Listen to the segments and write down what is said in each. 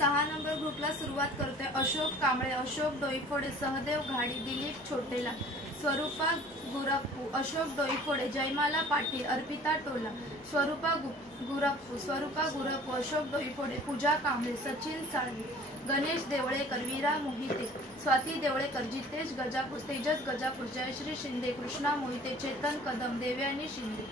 6 number ग्रुपला सुरुवात करतोय। अशोक कांबळे, अशोक डोईफोडे, सहदेव घाडी, दिलीप छोटेला, स्वरूपा गुरप्पू, अशोक डोईफोडे, जयमाला पाटील, अर्पिता टोला, स्वरूपा गुरप्पू, अशोक डोईफोडे, पूजा कांबळे, सचिन साळवी, गणेश देवळेकर, वीरा मोहिते, स्वाती देवळेकर, जितेश गजापूर, तेजस गजापूर, जयश्री शिंदे, कृष्णा मोहिते, चेतन कदम, देवयानी शिंदे,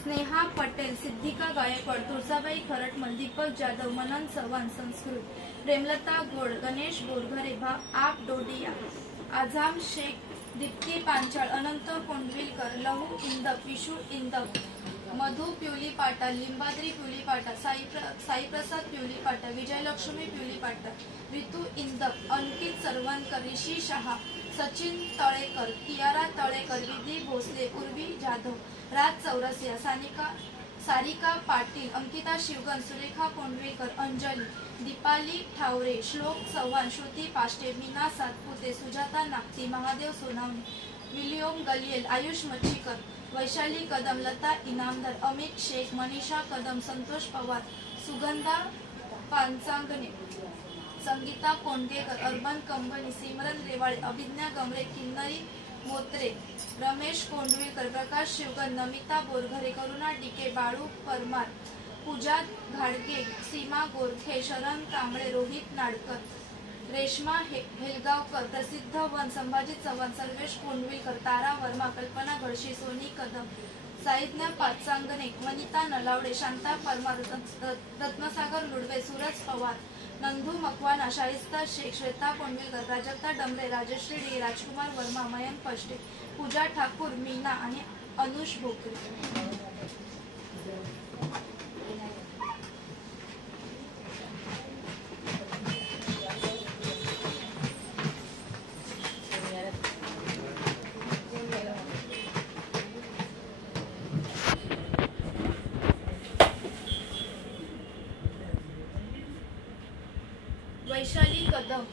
स्नेहा पटेल, सिद्धिका गायकवाड, तुळसाबाई खरटमल, दीपक जाधव, मनन चव्हाण, संस्कृत, प्रेमलता गोड, गणेश बोरघरे, आप डोडिया, आझाम शेख, दीप्ती पांचाळ, अनंत कोंडविलकर, लहू इंदप, विशू इंदप, मधु पिवली पाटा, लिंबाद्री पिवली पाटा, साईप्रसाद पिवली पाटा, विजयलक्ष्मी पिवली पाटा, ऋतू इंदप, अंकित सरवणकर, ऋषी शहा, सचिन तळेकर, कियारा तळेकर, विधी भोसले, उर्वी जाधव, राज चौरसिया, सारिका पाटील, अंकिता शिवगण, सुरेखा कोंडवेकर, अंजली, दीपाली ठावरे, श्लोक चव्हाण, श्रुती पाष्टे, मीना सातपुते, सुजाता नागती, महादेव सोनावणे, विलियम गलियल, आयुष मच्छीकर, वैशाली कदम, लता इनामदार, अमित शेख, मनीषा कदम, संतोष पवार, सुगंधा पानचांगणे, संगीता कोंडगेकर, अर्बन कंबनी, सिमरन रेवाळे, अभिज्ञा गमरे, किन्नरी मोत्रे, रमेश कोंडविलकर, प्रकाश शिवगण, नमिता बोरघरे, करुणा डिके, बाळू परमार, पूजा घाडगे, सीमा गोरखे, शरण कांबळे, रोहित नाडकर, रेश्मा हेलगावकर, प्रसिद्ध वन, संभाजी चव्हाण, सर्वेश कोंडविलकर, तारा वर्मा, कल्पना घडशी, सोनी कदम, साईज्ञा पाचांगणे, वनिता नलावडे, शांता परमार, रत्नसागर लुडवे, सूरज पवार, नंदू मकवाना, शाहिस्ता शेख, श्वेता कोंडविलकर, प्राजक्ता डमरे, राजश्री डी, राजकुमार वर्मा, मयंक पष्टे, पूजा ठाकूर, मीना आणि अनुष भोकरे। वैशाली कदम,